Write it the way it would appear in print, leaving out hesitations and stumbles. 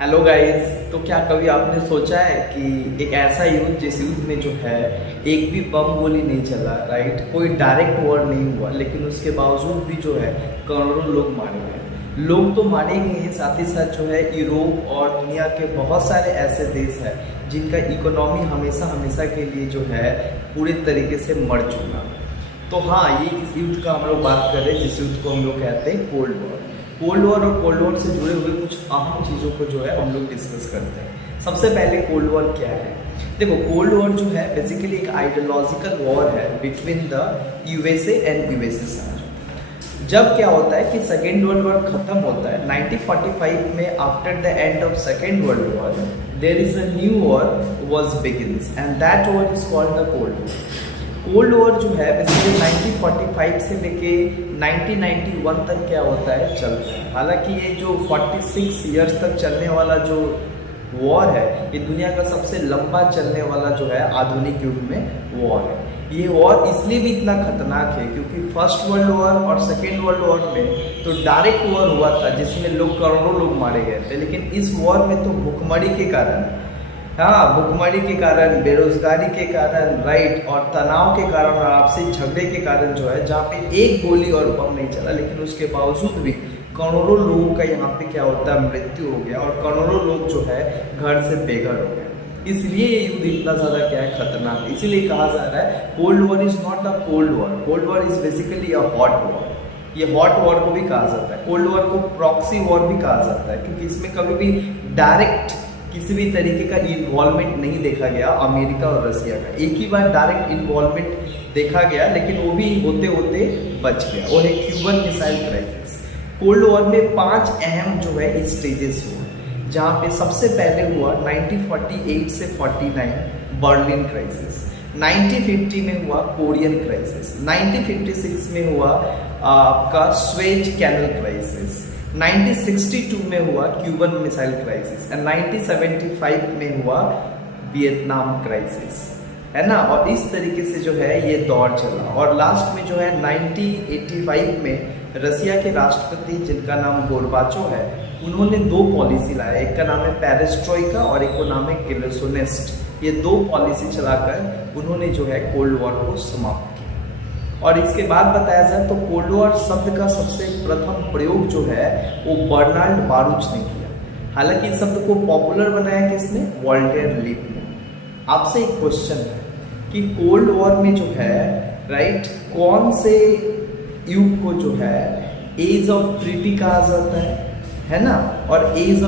Hello guys. तो क्या कभी आपने सोचा है कि एक ऐसा युद्ध जिस युद्ध में जो है एक भी बम गोली नहीं चला, राइट, कोई डायरेक्ट वॉर नहीं हुआ, लेकिन उसके बावजूद भी जो है करोड़ों लोग मारे गए। लोग तो मारे गए हैं, साथ ही साथ जो है यूरोप और दुनिया के बहुत सारे ऐसे देश हैं जिनका इकोनॉमी हमेशा हमेशा के लिए जो है पूरे तरीके से मर चुका। तो हाँ, ये इस युद्ध का हम लोग बात कर रहे हैं जिस युद्ध को हम लोग कहते हैं कोल्ड वॉर। कोल्ड वॉर और कोल्ड वॉर से जुड़े हुए कुछ अहम चीज़ों को जो है हम लोग डिस्कस करते हैं। सबसे पहले कोल्ड वॉर क्या है। देखो, कोल्ड वॉर जो है बेसिकली एक आइडियोलॉजिकल वॉर है between the USA and USSR. जब क्या होता है कि सेकेंड वर्ल्ड वॉर खत्म होता है 1945 में, after the end of second world war there is a new war was begins and that war is called the cold war. Cold war जो है बेसिकली 1945 से लेके 1991 तक क्या होता है, चलता है। हालांकि ये जो 46 ईयर्स तक चलने वाला जो वॉर है, ये दुनिया का सबसे लंबा चलने वाला जो है आधुनिक युग में वॉर है। ये वॉर इसलिए भी इतना खतरनाक है क्योंकि फर्स्ट वर्ल्ड वॉर और सेकेंड वर्ल्ड वॉर में तो डायरेक्ट वॉर हुआ था जिसमें लोग करोड़ों लोग मारे गए थे, लेकिन इस वॉर में तो भुखमरी के कारण, हाँ, भुखमरी के कारण, बेरोजगारी के कारण, राइट, और तनाव के कारण और आपसी झगड़े के कारण जो है, जहाँ पे एक गोली और बम नहीं चला, लेकिन उसके बावजूद भी करोड़ों लोगों का यहाँ पे क्या होता है, मृत्यु हो गया और करोड़ों लोग जो है घर से बेघर हो गए। इसलिए ये युद्ध इतना ज़्यादा क्या है, खतरनाक है। इसीलिए कहा जा रहा है cold war is not a cold war, cold war is basically a hot war. ये हॉट वॉर को भी कहा जाता है, कोल्ड वॉर को प्रॉक्सी वॉर भी कहा जाता है, क्योंकि इसमें कभी भी डायरेक्ट किसी भी तरीके का इन्वॉल्वमेंट नहीं देखा गया अमेरिका और रसिया का। एक ही बार डायरेक्ट इन्वॉल्वमेंट देखा गया, लेकिन वो भी होते होते बच गया, वो है Cuban missile crisis. Cold war में 5 अहम जो है स्टेजेस हुए, जहाँ पे सबसे पहले हुआ 1948 से 49 बर्लिन क्राइसिस, 1950 में हुआ कोरियन क्राइसिस, 1956 में हुआ आपका स्वेज कैनल क्राइसिस, 1962 में हुआ क्यूबन मिसाइल क्राइसिस एंड 1975 में हुआ वियतनाम क्राइसिस, है ना। और इस तरीके से जो है ये दौर चला और लास्ट में जो है 1985 में रसिया के राष्ट्रपति, जिनका नाम गोर्बाचोव है, उन्होंने 2 पॉलिसी लाया। एक का नाम है पेरेस्ट्रोइका और एक को नाम है ग्लासोनिस्ट। ये 2 पॉलिसी चलाकर उन्होंने जो है कोल्ड वॉर को समाप्त किया। और इसके बाद बताया जाए तो कोल्ड वॉर शब्द का सबसे प्रथम प्रयोग जो है वो बर्नार्ड बारूच ने किया। हालांकि इस शब्द को पॉपुलर बनाया किसने, वॉल्टर लिप ने। आपसे एक क्वेश्चन है कि कोल्ड वॉर में जो है, राइट, कौन से युग को जो है एज ऑफ ट्रीटी कहा जाता है ना, और एज